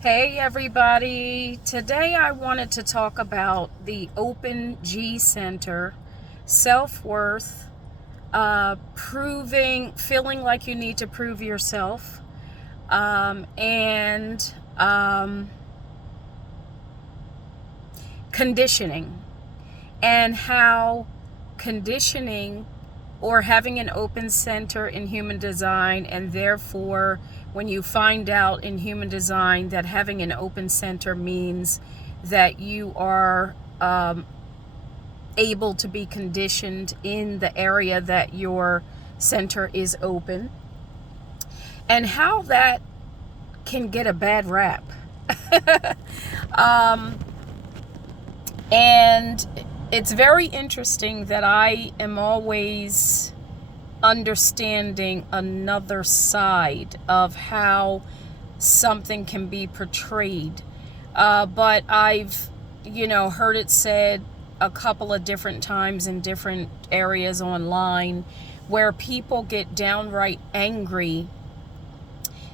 Hey everybody, today I wanted to talk about the Open G Center, self-worth, feeling like you need to prove yourself, and conditioning, and how conditioning or having an open center in human design, and therefore when you find out in human design that having an open center means that you are able to be conditioned in the area that your center is open, and how that can get a bad rap. And it's very interesting that I am always understanding another side of how something can be portrayed. But I've, heard it said a couple of different times in different areas online where people get downright angry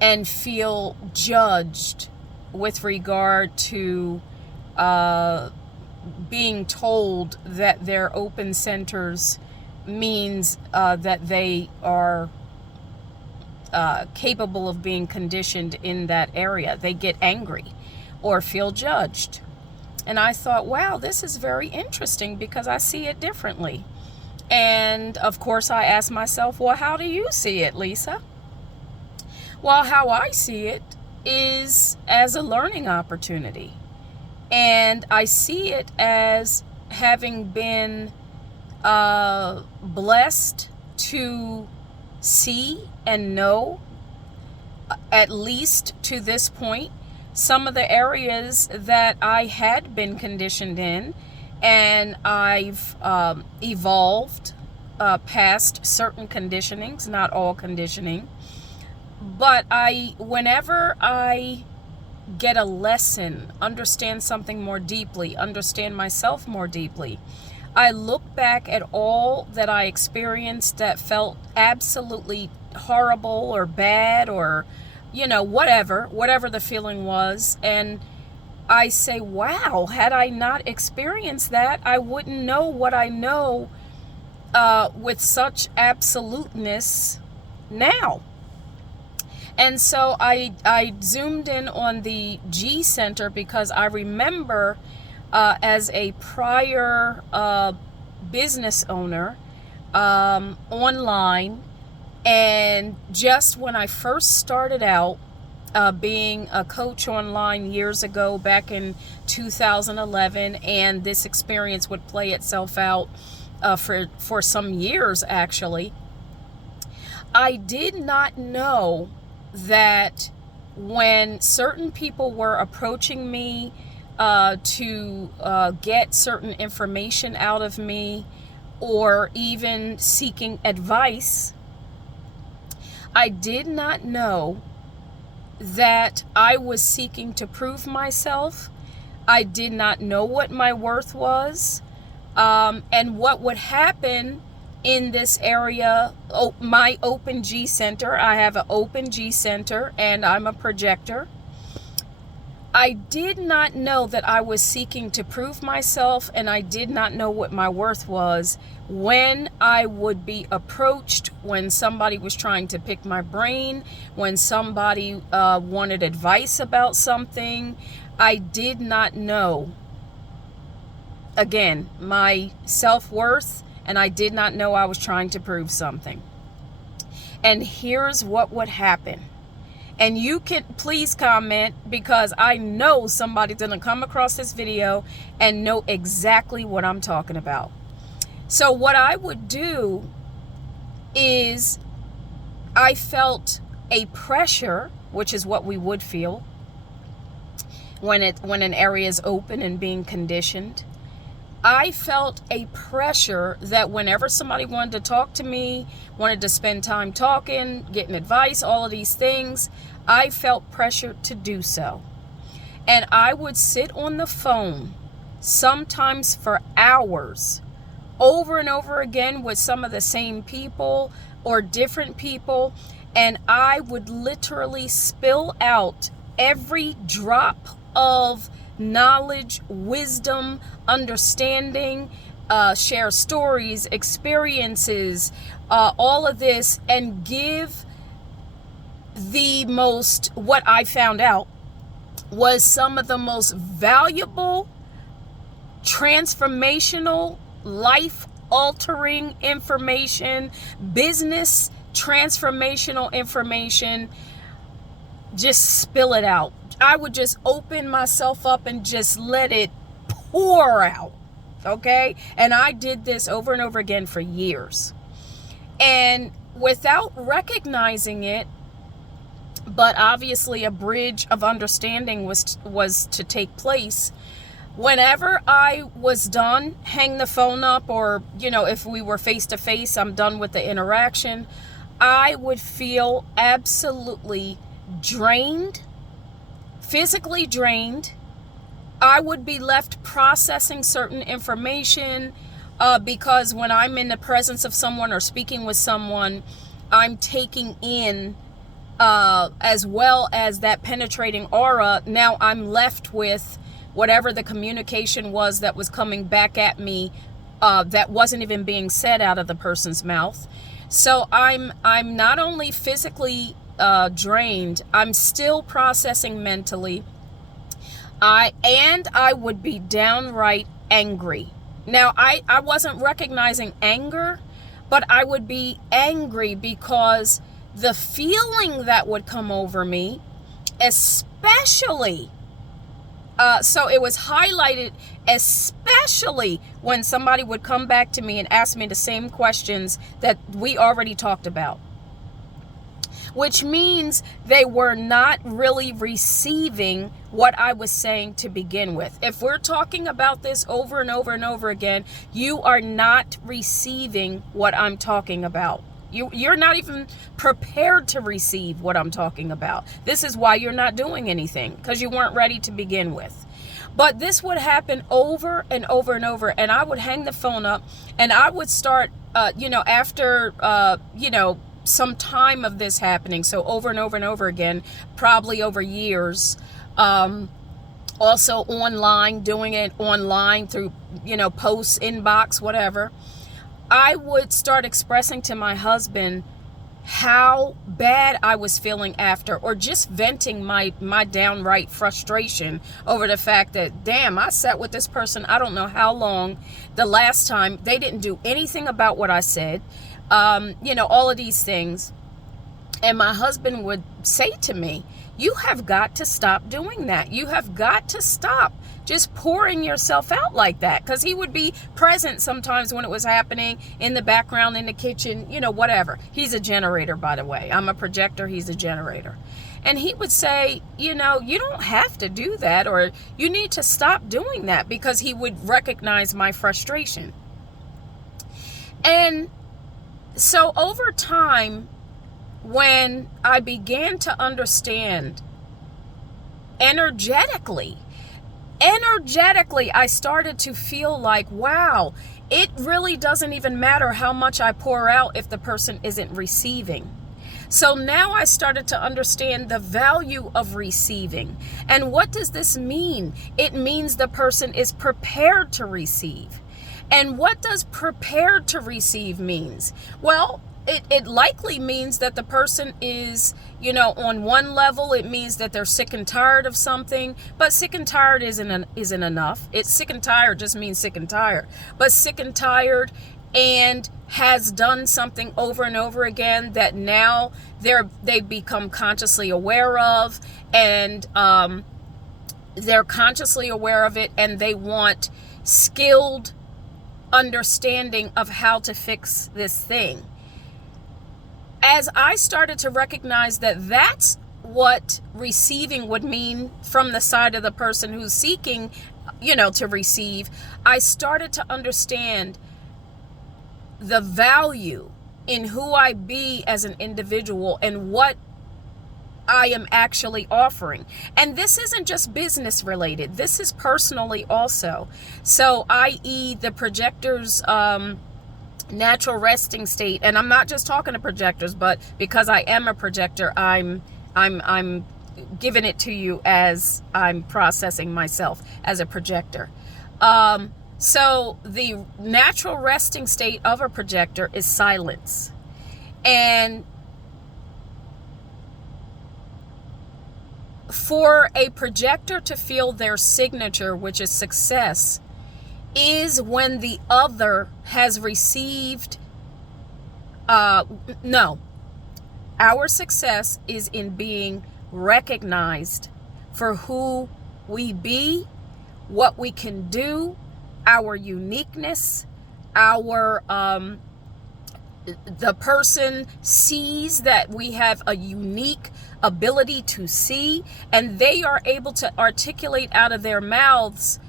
and feel judged with regard to being told that their open centers means that they are capable of being conditioned in that area. They get angry or feel judged. And I thought, wow, this is very interesting because I see it differently. And of course, I asked myself, well, how do you see it, Lisa? Well, how I see it is as a learning opportunity. And I see it as having been blessed to see and know, at least to this point, some of the areas that I had been conditioned in, and I've evolved past certain conditionings, not all conditioning. But whenever I get a lesson, understand something more deeply, understand myself more deeply, I look back at all that I experienced that felt absolutely horrible or bad or, whatever the feeling was. And I say, wow, had I not experienced that, I wouldn't know what I know with such absoluteness now. And so I zoomed in on the G Center because I remember as a prior business owner online, and just when I first started out being a coach online years ago, back in 2011, and this experience would play itself out for some years actually, I did not know that when certain people were approaching me to get certain information out of me, or even seeking advice, I did not know that I was seeking to prove myself. I did not know what my worth was, and what would happen in this area. My open G Center, I have an open G Center and I'm a projector. I did not know that I was seeking to prove myself, and I did not know what my worth was when I would be approached, when somebody was trying to pick my brain, when somebody wanted advice about something. I did not know, again, my self-worth, and I did not know I was trying to prove something. And here's what would happen. And you can please comment, because I know somebody's going to come across this video and know exactly what I'm talking about. So what I would do is I felt a pressure, which is what we would feel when an area is open and being conditioned. I felt a pressure that whenever somebody wanted to talk to me, wanted to spend time talking, getting advice, all of these things, I felt pressure to do so. And I would sit on the phone, sometimes for hours, over and over again with some of the same people or different people, and I would literally spill out every drop of knowledge, wisdom, understanding, share stories, experiences, all of this, and give what I found out was some of the most valuable, transformational, life-altering information, business transformational information. Just spill it out. I would just open myself up and just let it pour out. Okay? And I did this over and over again for years. And without recognizing it, but obviously a bridge of understanding was to take place. Whenever I was done, hang the phone up, or, if we were face to face, I'm done with the interaction, I would feel absolutely drained, physically drained. I would be left processing certain information because when I'm in the presence of someone or speaking with someone, I'm taking in as well as that penetrating aura. Now I'm left with whatever the communication was that was coming back at me that wasn't even being said out of the person's mouth. So I'm not only physically drained, I'm still processing mentally. I would be downright angry. Now I wasn't recognizing anger, but I would be angry because the feeling that would come over me, especially, so it was highlighted, especially when somebody would come back to me and ask me the same questions that we already talked about. Which means they were not really receiving what I was saying to begin with. If we're talking about this over and over and over again, you are not receiving what I'm talking about. You're not even prepared to receive what I'm talking about. This is why you're not doing anything, because you weren't ready to begin with. But this would happen over and over and over, and I would hang the phone up, and I would start, after, some time of this happening, so over and over and over again, probably over years, also online, doing it online through, posts, inbox, whatever, I would start expressing to my husband how bad I was feeling after, or just venting my downright frustration over the fact that, damn, I sat with this person, I don't know how long, the last time, they didn't do anything about what I said, all of these things. And my husband would say to me, you have got to stop doing that. You have got to stop just pouring yourself out like that. Because he would be present sometimes when it was happening, in the background, in the kitchen, whatever. He's a generator, by the way. I'm a projector. He's a generator. And he would say, you don't have to do that, or you need to stop doing that, because he would recognize my frustration. And so over time, when I began to understand energetically, I started to feel like, wow, it really doesn't even matter how much I pour out if the person isn't receiving. So now I started to understand the value of receiving. And what does this mean? It means the person is prepared to receive. And what does prepared to receive means? Well, it likely means that the person is, on one level, it means that they're sick and tired of something, but sick and tired isn't enough. It's sick and tired just means sick and tired, but sick and tired and has done something over and over again that now they've become consciously aware of, and they're consciously aware of it, and they want skilled understanding of how to fix this thing. As I started to recognize that that's what receiving would mean from the side of the person who's seeking, to receive, I started to understand the value in who I be as an individual and what I am actually offering. And this isn't just business related. This is personally also. So, i.e. the projector's natural resting state, and I'm not just talking to projectors, but because I am a projector, I'm giving it to you as I'm processing myself as a projector. So the natural resting state of a projector is silence. And for a projector to feel their signature, which is success, is when the other has received, no, our success is in being recognized for who we be, what we can do, our uniqueness, our, the person sees that we have a unique ability to see, and they are able to articulate out of their mouths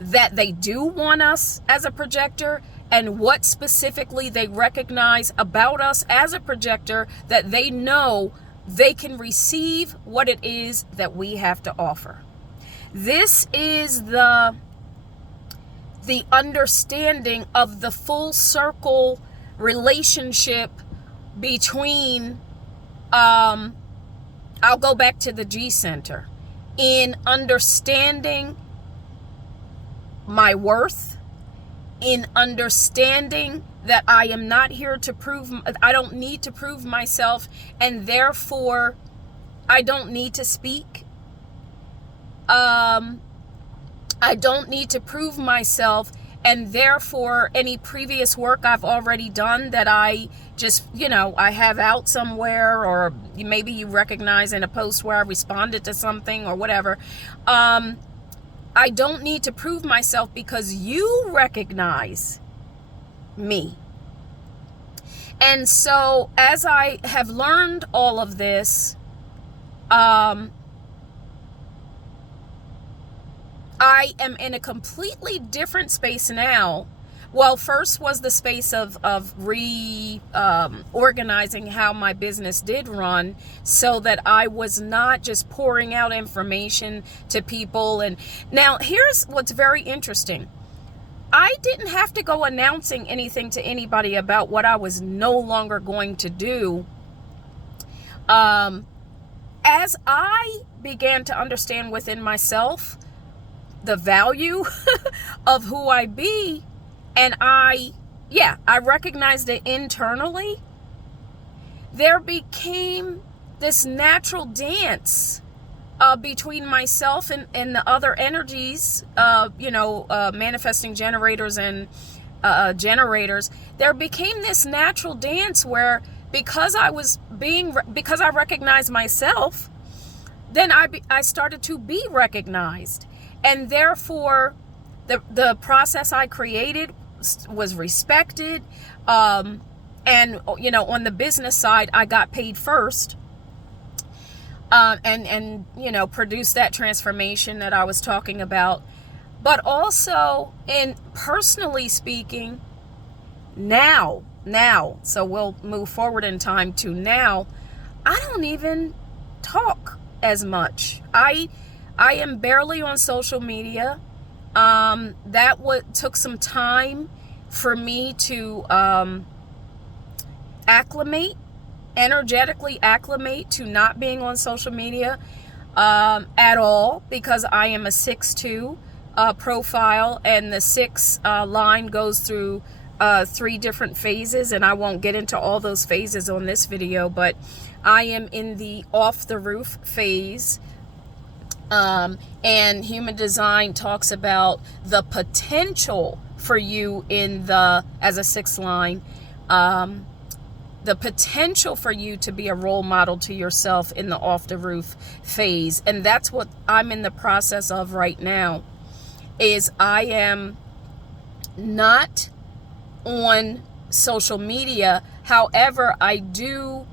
that they do want us as a projector, and what specifically they recognize about us as a projector that they know they can receive what it is that we have to offer. This is the understanding of the full circle relationship between, I'll go back to the G center, in understanding my worth, in understanding that I am not here to prove, I don't need to prove myself, and therefore I don't need to speak. I don't need to prove myself, and therefore any previous work I've already done that I just, I have out somewhere, or maybe you recognize in a post where I responded to something or whatever. I don't need to prove myself because you recognize me. And so as I have learned all of this, I am in a completely different space now. Well, first was the space of organizing how my business did run, so that I was not just pouring out information to people. And now here's what's very interesting. I didn't have to go announcing anything to anybody about what I was no longer going to do. As I began to understand within myself the value of who I be, and I recognized it internally, there became this natural dance between myself and the other energies, manifesting generators and generators. There became this natural dance where, because I recognized myself, then I started to be recognized. And therefore, the process I created was respected. And, on the business side, I got paid first. And produced that transformation that I was talking about. But also, in personally speaking, now, so we'll move forward in time to now, I don't even talk as much. I am barely on social media. That took some time for me to energetically acclimate to not being on social media at all, because I am a 6'2" profile, and the 6 line goes through 3 different phases, and I won't get into all those phases on this video, but I am in the off the roof phase. And human design talks about the potential for you as a 6 line, the potential for you to be a role model to yourself in the off the roof phase. And that's what I'm in the process of right now, is I am not on social media. However, I do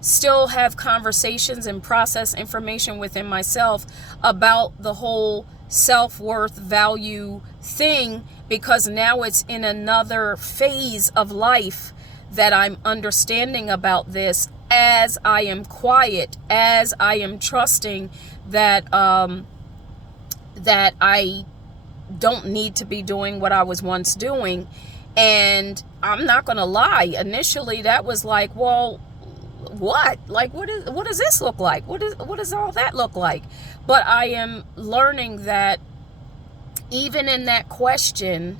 still have conversations and process information within myself about the whole self-worth value thing, because now it's in another phase of life that I'm understanding about this, as I am quiet, as I am trusting that that I don't need to be doing what I was once doing. And I'm not going to lie, initially that was like, well, what? Like, what does this look like? What does all that look like? But I am learning that even in that question,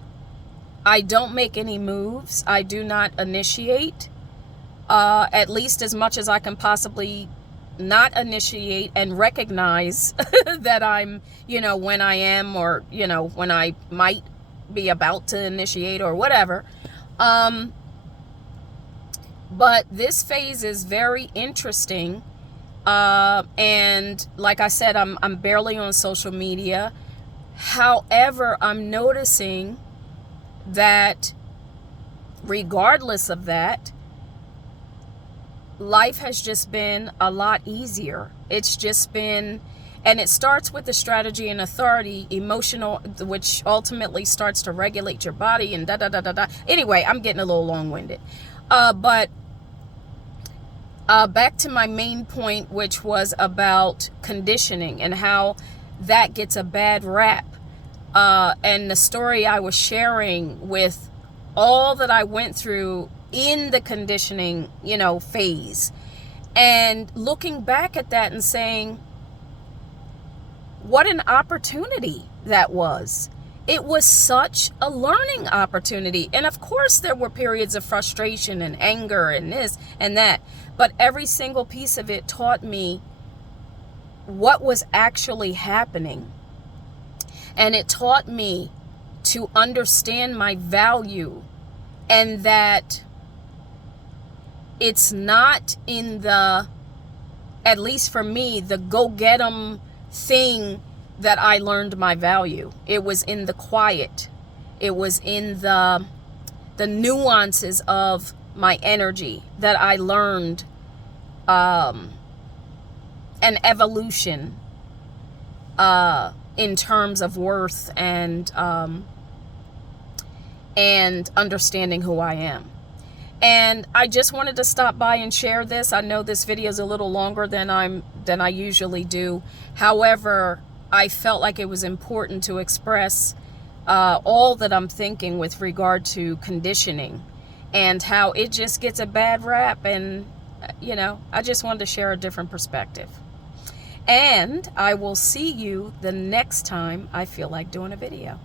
I don't make any moves. I do not initiate, at least as much as I can possibly not initiate, and recognize that I'm, when I am, or, when I might be about to initiate or whatever. But this phase is very interesting. And like I said, I'm barely on social media. However, I'm noticing that regardless of that, life has just been a lot easier. It's just been, and it starts with the strategy and authority, emotional, which ultimately starts to regulate your body and da da da da da. Anyway, I'm getting a little long-winded. But back to my main point, which was about conditioning and how that gets a bad rap. And the story I was sharing with all that I went through in the conditioning, phase. And looking back at that and saying, what an opportunity that was. It was such a learning opportunity. And of course, there were periods of frustration and anger and this and that. But every single piece of it taught me what was actually happening. And it taught me to understand my value, and that it's not in the, at least for me, the go get 'em thing that I learned my value. It was in the quiet. It was in the nuances of my energy that I learned an evolution in terms of worth and understanding who I am. And I just wanted to stop by and share this. I know this video is a little longer than I usually do. However, I felt like it was important to express all that I'm thinking with regard to conditioning and how it just gets a bad rap. And, I just wanted to share a different perspective. And I will see you the next time I feel like doing a video.